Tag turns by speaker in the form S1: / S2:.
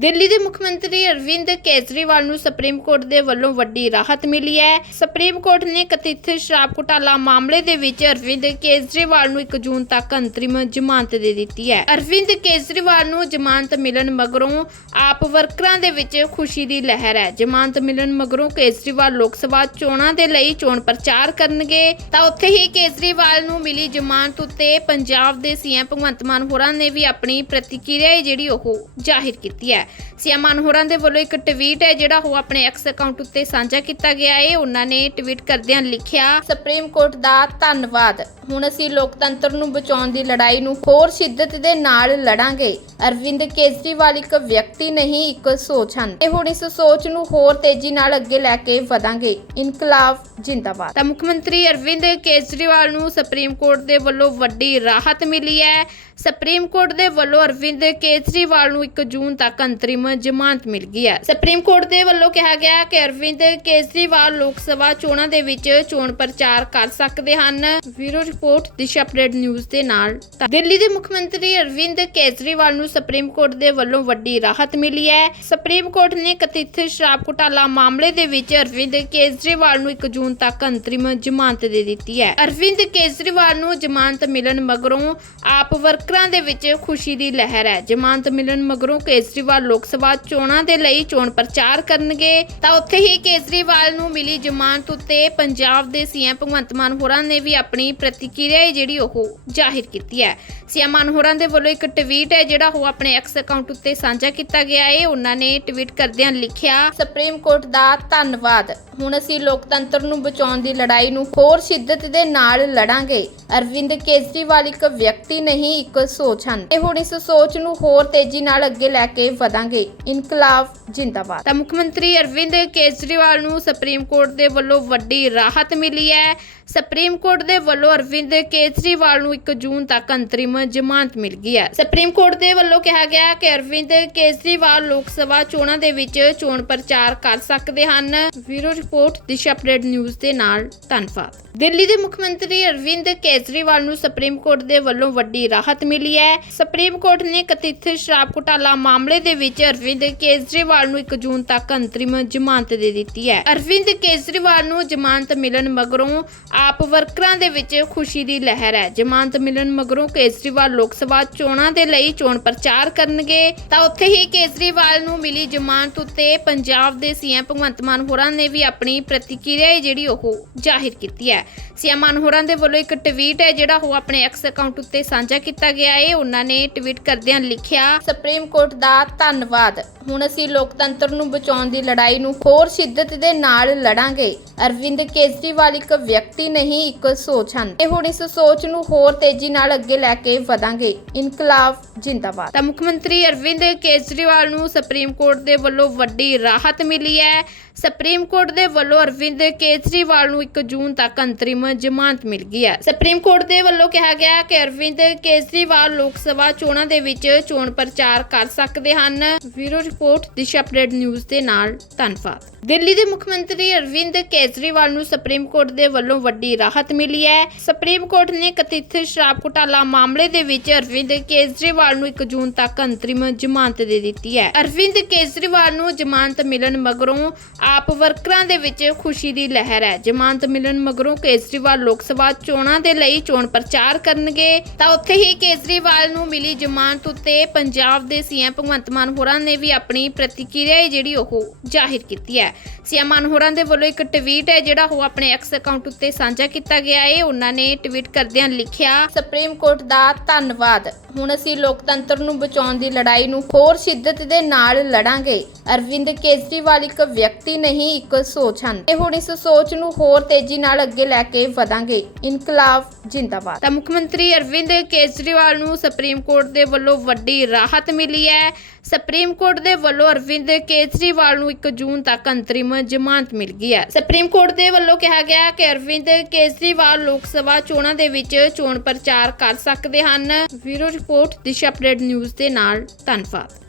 S1: ਦਿੱਲੀ ਦੇ ਮੁੱਖ ਮੰਤਰੀ ਅਰਵਿੰਦ ਕੇਜਰੀਵਾਲ ਨੂੰ ਸੁਪਰੀਮ ਕੋਰਟ ਦੇ ਵੱਲੋਂ ਵੱਡੀ ਰਾਹਤ ਮਿਲੀ ਹੈ। ਸੁਪਰੀਮ ਕੋਰਟ ਨੇ ਕਥਿਤ ਸ਼ਰਾਬ ਘੁਟਾਲਾ ਮਾਮਲੇ ਦੇ ਵਿੱਚ ਅਰਵਿੰਦ ਕੇਜਰੀਵਾਲ ਨੂੰ 1 ਜੂਨ ਤੱਕ ਅੰਤਰਿਮ ਜ਼ਮਾਨਤ ਦੇ ਦਿੱਤੀ ਹੈ। ਅਰਵਿੰਦ ਕੇਜਰੀਵਾਲ ਨੂੰ ਜ਼ਮਾਨਤ ਮਿਲਣ ਮਗਰੋਂ ਆਪ ਵਰਕਰਾਂ ਦੇ ਵਿੱਚ ਖੁਸ਼ੀ ਦੀ ਲਹਿਰ ਹੈ। ਜ਼ਮਾਨਤ ਮਿਲਣ ਮਗਰੋਂ ਕੇਜਰੀਵਾਲ ਲੋਕ ਸਭਾ ਚੋਣਾਂ ਦੇ ਲਈ ਚੋਣ ਪ੍ਰਚਾਰ ਕਰਨਗੇ। ਤਾਂ ਉੱਥੇ ਹੀ ਕੇਜਰੀਵਾਲ ਨੂੰ ਮਿਲੀ ਜ਼ਮਾਨਤ ਉੱਤੇ ਪੰਜਾਬ ਦੇ ਸੀਐਮ ਭਗਵੰਤ ਮਾਨ ਹੋਰਾਂ ਨੇ ਵੀ ਆਪਣੀ ਪ੍ਰਤੀਕਿਰਿਆ ਹੈ ਜਿਹੜੀ ਉਹ ਜ਼ਾਹਿਰ ਕੀਤੀ ਹੈ। ਸੀਐਮ ਮਾਨ ਹੋਰਾਂ ਦੇ ਵੱਲੋਂ ਇੱਕ ਟਵੀਟ ਹੈ ਜਿਹੜਾ ਉਹ ਆਪਣੇ ਐਕਸ ਅਕਾਊਂਟ ਉੱਤੇ ਸਾਂਝਾ ਕੀਤਾ ਗਿਆ ਹੈ। ਉਹਨਾਂ ਨੇ ਟਵੀਟ ਕਰਦਿਆਂ ਲਿਖਿਆ ਸੁਪਰੀਮ ਕੋਰਟ ਦਾ ਧੰਨਵਾਦ। ਹੁਣ ਅਸੀਂ ਲੋਕਤੰਤਰ ਨੂੰ ਬਚਾਉਣ ਦੀ ਲੜਾਈ ਨੂੰ ਹੋਰ ਸ਼ਿੱਦਤ ਦੇ ਨਾਲ ਲੜਾਂਗੇ। ਅਰਵਿੰਦ ਕੇਜਰੀਵਾਲ ਇੱਕ ਵਿਅਕਤੀ ਨਹੀਂ, ਇੱਕ ਸੋਚ ਹਨ। ਤੇ ਹੁਣ ਇਸ ਸੋਚ ਨੂੰ ਹੋਰ ਤੇਜ਼ੀ ਨਾਲ ਅੱਗੇ ਲੈ ਕੇ ਵਧਾਂਗੇ। ਇਨਕਲਾਬ, ਜਿੰਦਾਬਾਦ। ਤਾਂ ਮੁੱਖ ਮੰਤਰੀ ਅਰਵਿੰਦ ਕੇਜਰੀਵਾਲ ਨੂੰ ਸੁਪਰੀਮ ਕੋਰਟ ਦੇ ਵੱਲੋਂ ਵੱਡੀ ਰਾਹਤ ਮਿਲੀ ਹੈ। ਸੁਪਰੀਮ ਕੋਰਟ ਦੇ ਵੱਲੋਂ ਅਰਵਿੰਦ ਕੇਜਰੀਵਾਲ ਨੂੰ 1 ਜੂਨ ਤੱਕ ਅੰਤਰਿਮ ਜ਼ਮਾਨਤ ਮਿਲ ਗਈ ਹੈ। ਸੁਪਰੀਮ ਕੋਰਟ ਦੇ ਵੱਲੋਂ ਕਿਹਾ ਗਿਆ ਕਿ ਅਰਵਿੰਦ ਕੇਜਰੀਵਾਲ ਲੋਕ ਸਭਾ ਚੋਣਾਂ ਦੇ ਵਿੱਚ ਚੋਣ ਪ੍ਰਚਾਰ ਕਰ ਸਕਦੇ ਹਨ। ਵੀਰੋ ਰਿਪੋਰਟ, ਦਿਸ਼ਾ ਅਪਡੇਟ ਨਿਊਜ਼ ਦੇ ਨਾਲ ਦਿੱਲੀ ਦੇ ਮੁੱਖ ਮੰਤਰੀ ਅਰਵਿੰਦ ਕੇਜਰੀਵਾਲ ਨੂੰ ਸੁਪਰੀਮ ਕੋਰਟ ਦੇ ਵੱਲੋਂ ਵੱਡੀ ਰਾਹਤ ਮਿਲੀ ਹੈ। ਸੁਪਰੀਮ ਕੋਰਟ ਨੇ ਕਥਿਤ ਸ਼ਰਾਬ ਘੁਟਾਲਾ ਮਾਮਲੇ ਦੇ ਵਿੱਚ ਅਰਵਿੰਦ ਕੇਜਰੀਵਾਲ ਨੂੰ 1 ਜੂਨ ਤੱਕ ਅੰਤਰਿਮ ਜ਼ਮਾਨਤ ਦੇ ਦਿੱਤੀ ਹੈ। ਅਰਵਿੰਦ ਕੇਜਰੀਵਾਲ ਨੂੰ ਜ਼ਮਾਨਤ ਮਿਲਣ ਮਗਰੋਂ ਆਪ ਵਰਕ ਵਰਕਰਾਂ ਦੇ ਵਿੱਚ ਖੁਸ਼ੀ ਦੀ ਲਹਿਰ ਹੈ। ਜ਼ਮਾਨਤ ਮਿਲਣ ਮਗਰੋਂ ਕੇਜਰੀਵਾਲ ਲੋਕ ਸਭਾ ਚੋਣਾਂ ਦੇ ਲਈ ਚੋਣ ਪ੍ਰਚਾਰ ਕਰਨਗੇ। ਤਾਂ ਉੱਥੇ ਹੀ ਕੇਜਰੀਵਾਲ ਨੂੰ ਮਿਲੀ ਜ਼ਮਾਨਤ ਉੱਤੇ ਪੰਜਾਬ ਦੇ ਸੀਐਮ ਭਗਵੰਤ ਮਾਨ ਹੋਰਾਂ ਨੇ ਵੀ ਆਪਣੀ ਪ੍ਰਤੀਕਿਰਿਆ ਜਿਹੜੀ ਉਹ ਜ਼ਾਹਿਰ ਕੀਤੀ ਹੈ। ਸੀਐਮ ਮਾਨ ਹੋਰਾਂ ਦੇ ਵੱਲੋਂ ਇੱਕ ਟਵੀਟ ਹੈ, ਜਿਹੜਾ ਉਹ ਆਪਣੇ ਐਕਸ ਅਕਾਊਂਟ ਉੱਤੇ ਸਾਂਝਾ ਕੀਤਾ ਗਿਆ ਹੈ। ਉਹਨਾਂ ਨੇ ਟਵੀਟ ਕਰਦਿਆਂ ਲਿਖਿਆ, ਸੁਪਰੀਮ ਕੋਰਟ ਦਾ ਧੰਨਵਾਦ। ਹੁਣ ਅਸੀਂ ਲੋਕਤੰਤਰ ਨੂੰ ਬਚਾਉਣ ਦੀ ਲੜਾਈ ਨੂੰ ਹੋਰ ਸ਼ਿੱਦਤ ਦੇ ਨਾਲ ਲੜਾਂਗੇ। ਅਰਵਿੰਦ ਕੇਜਰੀਵਾਲ ਇੱਕ ਵਿਅਕਤੀ ਨਹੀਂ ਇੱਕ ਸੋਚ ਹਨ। ਤੇ ਹੁਣ ਇਸ ਸੋਚ ਨੂੰ ਹੋਰ ਤੇਜ਼ੀ ਨਾਲ ਅੱਗੇ ਲੈ ਕੇ ਵਧਾਂਗੇ। ਇਨਕਲਾਬ, ਜਿੰਦਾਬਾਦ। ਤਾਂ ਮੁੱਖ ਮੰਤਰੀ ਅਰਵਿੰਦ ਕੇਜਰੀਵਾਲ ਨੂੰ ਸੁਪਰੀਮ ਕੋਰਟ ਦੇ ਵੱਲੋਂ ਵੱਡੀ ਰਾਹਤ ਮਿਲੀ ਹੈ। ਸੁਪਰੀਮ ਕੋਰਟ ਦੇ ਵੱਲੋਂ ਅਰਵਿੰਦ ਕੇਜਰੀਵਾਲ ਨੂੰ 1 ਜੂਨ ਤੱਕ ਅੰਤਰਿਮ ਜ਼ਮਾਨਤ ਮਿਲ ਗਈ ਹੈ। ਸੁਪਰੀਮ ਕੋਰਟ ਦੇ ਵੱਲੋਂ ਕਿਹਾ ਗਿਆ ਕਿ ਅਰਵਿੰਦ ਕੇਜਰੀਵਾਲ ਲੋਕ ਸਭਾ ਚੋਣਾਂ ਦੇ ਵਿੱਚ ਚੋਣ ਪ੍ਰਚਾਰ ਕਰ ਸਕਦੇ ਹਨ। ਵੀਰੋ ਰਿਪੋਰਟ, ਦਿਸ਼ਾ ਅਪਡੇਟ ਨਿਊਜ਼ ਦੇ ਨਾਲ ਧੰਨਵਾਦ। ਦਿੱਲੀ ਦੇ ਮੁੱਖ ਮੰਤਰੀ ਅਰਵਿੰਦ ਕੇਜਰੀਵਾਲ ਨੂੰ ਸੁਪਰੀਮ ਕੋਰਟ ਦੇ ਵੱਲੋਂ ਵੱਡੀ ਰਾਹਤ ਮਿਲੀ ਹੈ। ਸੁਪਰੀਮ ਕੋਰਟ ਨੇ ਕਥਿਤ ਸ਼ਰਾਬ ਘੁਟਾਲਾ ਮਾਮਲੇ ਦੇ ਵਿੱਚ ਅਰਵਿੰਦ ਕੇਜਰੀਵਾਲ ਨੂੰ 1 ਜੂਨ ਤੱਕ ਅੰਤਰਿਮ ਜ਼ਮਾਨਤ ਦੇ ਦਿੱਤੀ ਹੈ। ਅਰਵਿੰਦ ਕੇਜਰੀਵਾਲ ਨੂੰ ਜ਼ਮਾਨਤ ਮਿਲਣ ਮਗਰੋਂ ਆਪ ਵਰਕਰਾਂ ਦੇ ਵਿੱਚ ਖੁਸ਼ੀ ਦੀ ਲਹਿਰ ਹੈ। ਜ਼ਮਾਨਤ ਮਿਲਣ ਮਗਰੋਂ ਕੇਜਰੀਵਾਲ ਲੋਕ ਸਭਾ ਚੋਣਾਂ ਦੇ ਲਈ ਚੋਣ ਪ੍ਰਚਾਰ ਕਰਨਗੇ। ਤਾਂ ਉੱਥੇ ਹੀ ਕੇਜਰੀਵਾਲ ਨੂੰ ਮਿਲੀ ਜ਼ਮਾਨਤ ਉੱਤੇ ਪੰਜਾਬ ਦੇ ਸੀਐਮ ਭਗਵੰਤ ਮਾਨ ਹੋਰਾਂ ਨੇ ਵੀ ਆਪਣੀ ਪ੍ਰਤੀਕਿਰਿਆ ਹੈ ਜਿਹੜੀ ਉਹ ਜ਼ਾਹਿਰ ਕੀਤੀ ਹੈ। ਸੀਐਮ ਮਾਨ ਦੇ ਵੱਲੋਂ ਇੱਕ ਟਵੀਟ ਹੈ ਜਿਹੜਾ ਉਹ ਆਪਣੇ ਐਕਸ ਅਕਾਊਂਟ ਉੱਤੇ ਸਾਂਝਾ ਕੀਤਾ ਗਿਆ ਹੈ। ਉਹਨਾਂ ਨੇ ਟਵੀਟ ਕਰਦਿਆਂ ਲਿਖਿਆ ਸੁਪਰੀਮ ਕੋਰਟ ਦਾ ਧੰਨਵਾਦ। ਹੁਣ ਅਸੀਂ ਲੋਕਤੰਤਰ ਨੂੰ ਬਚਾਉਣ ਦੀ ਲੜਾਈ ਨੂੰ ਹੋਰ ਸ਼ਿੱਦਤ ਦੇ ਨਾਲ ਲੜਾਂਗੇ। ਅਰਵਿੰਦ ਕੇਜਰੀਵਾਲ ਇੱਕ ਵਿਅਕਤੀ ਨਹੀਂ, ਇੱਕ ਸੋਚ ਹਨ। ਤੇ ਹੁਣ ਇਸ ਸੋਚ ਨੂੰ ਹੋਰ ਤੇਜ਼ੀ ਨਾਲ ਅੱਗੇ ਲੈ ਕੇ ਵਧਾਂਗੇ। ਇਨਕਲਾਬ, ਜਿੰਦਾਬਾਦ। ਤਾਂ ਮੁੱਖ ਮੰਤਰੀ ਅਰਵਿੰਦ ਕੇਜਰੀਵਾਲ ਨੂੰ ਸੁਪਰੀਮ ਕੋਰਟ ਦੇ ਵੱਲੋਂ ਵੱਡੀ ਰਾਹਤ ਮਿਲੀ ਹੈ। ਸੁਪਰੀਮ ਕੋਰਟ ਦੇ ਵੱਲੋਂ ਅਰਵਿੰਦ ਕੇਜਰੀਵਾਲ ਨੂੰ 1 ਜੂਨ ਤੱਕ ਅੰਤਰਿਮ ਜ਼ਮਾਨਤ ਮਿਲ ਗਈ ਹੈ। ਸੁਪਰੀਮ ਕੋਰਟ ਦੇ ਵੱਲੋਂ ਕਿਹਾ ਗਿਆ ਕਿ ਅਰਵਿੰਦ ਕੇਜਰੀਵਾਲ ਲੋਕ ਸਭਾ ਚੋਣਾਂ ਦੇ ਵਿੱਚ ਚੋਣ ਪ੍ਰਚਾਰ ਕਰ ਸਕਦੇ ਹਨ। ਵੀਰੋ ਰਿਪੋਰਟ, ਦਿਸ਼ਾ ਅਪਡੇਟ ਨਿਊਜ਼ ਦੇ ਨਾਲ ਧੰਨਵਾਦ। ਦਿੱਲੀ ਦੇ ਮੁੱਖ ਮੰਤਰੀ ਅਰਵਿੰਦ ਕੇਜਰੀਵਾਲ ਨੂੰ ਸੁਪਰੀਮ ਕੋਰਟ ਦੇ ਵੱਲੋਂ ਵੱਡੀ ਰਾਹਤ ਮਿਲੀ ਹੈ। ਸੁਪਰੀਮ ਕੋਰਟ ਨੇ ਕਥਿਤ ਸ਼ਰਾਬ ਘੁਟਾਲਾ ਮਾਮਲੇ ਦੇ ਵਿੱਚ ਅਰਵਿੰਦ ਕੇਜਰੀਵਾਲ ਨੂੰ 1 ਜੂਨ ਤੱਕ ਅੰਤਰਿਮ ਜ਼ਮਾਨਤ ਦੇ ਦਿੱਤੀ ਹੈ। ਅਰਵਿੰਦ ਕੇਜਰੀਵਾਲ ਨੂੰ ਜ਼ਮਾਨਤ ਮਿਲਣ ਮਗਰੋਂ ਆਪ ਵਰਕਰਾਂ ਦੇ ਵਿੱਚ ਖੁਸ਼ੀ ਦੀ ਲਹਿਰ ਹੈ। ਜ਼ਮਾਨਤ ਮਿਲਣ ਮਗਰੋਂ ਕੇਜਰੀਵਾਲ ਲੋਕ ਸਭਾ ਚੋਣਾਂ ਦੇ ਲਈ ਚੋਣ ਪ੍ਰਚਾਰ ਕਰਨਗੇ। ਤਾਂ ਉੱਥੇ ਹੀ ਕੇਜਰੀਵਾਲ ਨੂੰ ਮਿਲੀ ਜ਼ਮਾਨਤ ਉੱਤੇ ਪੰਜਾਬ ਦੇ ਸੀਐਮ ਭਗਵੰਤ ਮਾਨ ਹੋਰਾਂ ਨੇ ਵੀ ਆਪਣੀ ਪ੍ਰਤੀਕਿਰਿਆ ਜਿਹੜੀ ਉਹ ਜ਼ਾਹਿਰ ਕੀਤੀ ਹੈ। ਸੀਐਮ ਮਾਨ ਹੋਰਾਂ ਦੇ ਵੱਲੋਂ ਇੱਕ ਟਵੀਟ ਹੈ ਜਿਹੜਾ ਉਹ ਆਪਣੇ ਐਕਸ ਅਕਾਊਂਟ ਉੱਤੇ ਸਾਂਝਾ ਕੀਤਾ ਗਿਆ ਹੈ। ਉਹਨਾਂ ਨੇ ਟਵੀਟ ਕਰਦਿਆਂ ਲਿਖਿਆ ਸੁਪਰੀਮ ਕੋਰਟ ਦਾ ਧੰਨਵਾਦ। ਹੁਣ ਅਸੀਂ ਲੋਕਤੰਤਰ ਨੂੰ ਬਚਾਉਣ ਦੀ ਲੜਾਈ ਨੂੰ ਹੋਰ ਸ਼ਿੱਦਤ ਦੇ ਨਾਲ ਲੜਾਂਗੇ। ਅਰਵਿੰਦ ਕੇਜਰੀਵਾਲ ਇੱਕ ਵਿਅਕਤੀ ਨਹੀਂ, ਇੱਕ ਸੋਚ ਹਨ। ਤੇ ਹੁਣ ਇਸ ਸੋਚ ਨੂੰ ਹੋਰ ਤੇਜ਼ੀ ਨਾਲ ਅੱਗੇ ਲੈ ਕੇ ਵਧਾਂਗੇ। ਇਨਕਲਾਬ, ਜਿੰਦਾਬਾਦ। ਤਾਂ ਮੁੱਖ ਮੰਤਰੀ ਅਰਵਿੰਦ ਕੇਜਰੀਵਾਲ ਨੂੰ ਸੁਪਰੀਮ ਕੋਰਟ ਦੇ ਵੱਲੋਂ ਵੱਡੀ ਰਾਹਤ ਮਿਲੀ ਹੈ। ਸੁਪਰੀਮ ਕੋਰਟ ਦੇ ਵੱਲੋਂ ਅਰਵਿੰਦ ਕੇਜਰੀਵਾਲ ਨੂੰ 1 ਜੂਨ ਤੱਕ ਅੰਤਰਿਮ ਜ਼ਮਾਨਤ ਮਿਲ ਗਈ ਹੈ। ਸੁਪਰੀਮ ਕੋਰਟ ਦੇ ਵੱਲੋਂ ਕਿਹਾ ਗਿਆ ਕਿ ਅਰਵਿੰਦ ਕੇਜਰੀਵਾਲ ਲੋਕ ਸਭਾ ਚੋਣਾਂ ਦੇ ਵਿੱਚ ਚੋਣ ਪ੍ਰਚਾਰ ਕਰ ਸਕਦੇ ਹਨ। ਵੀਰੋ ਰਿਪੋਰਟ, ਦਿਸ਼ਾ ਅਪਡੇਟ ਨਿਊਜ਼ ਦੇ ਨਾਲ ਧੰਨਵਾਦ।